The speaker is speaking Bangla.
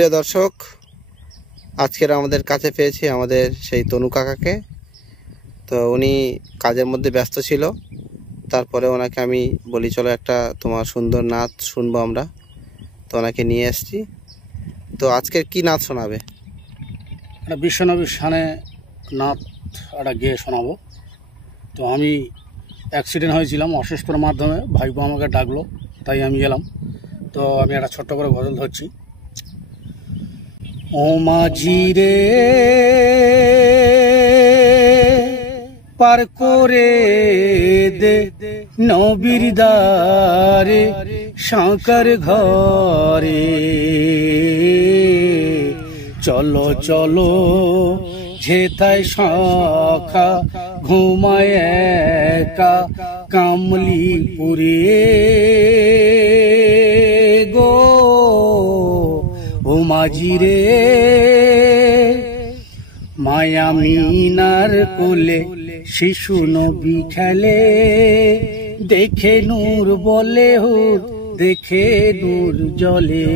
প্রিয় দর্শক, আজকের আমাদের কাছে পেয়েছি আমাদের সেই তনু কাকাকে। তো উনি কাজের মধ্যে ব্যস্ত ছিল, তারপরে ওনাকে আমি বলি চলো একটা তোমার সুন্দর নাচ শুনবো আমরা। তো ওনাকে নিয়ে এসেছি। তো আজকের কি নাচ শোনাবে? একটা বিশ্বনবীর শানে নাচ একটা গেয়ে শোনাবো। তো আমি অ্যাক্সিডেন্ট হয়েছিলাম অসুস্থতার মাধ্যমে, ভাইপো আমাকে ডাকলো, তাই আমি এলাম। তো আমি একটা ছোট্ট করে গজল ধরছি। ও মাঝি রে পার করে দে নবীর দ্বারে সাঁকার ঘরে, চলো চলো যেথায় শাখা ঘুমায় একা কামলিপুরে গো। ও মাঝি রে মায়া মিনার কোলে শিশু নবী খেলে, দেখে নূর বলে হুর, দেখে নূর জলে।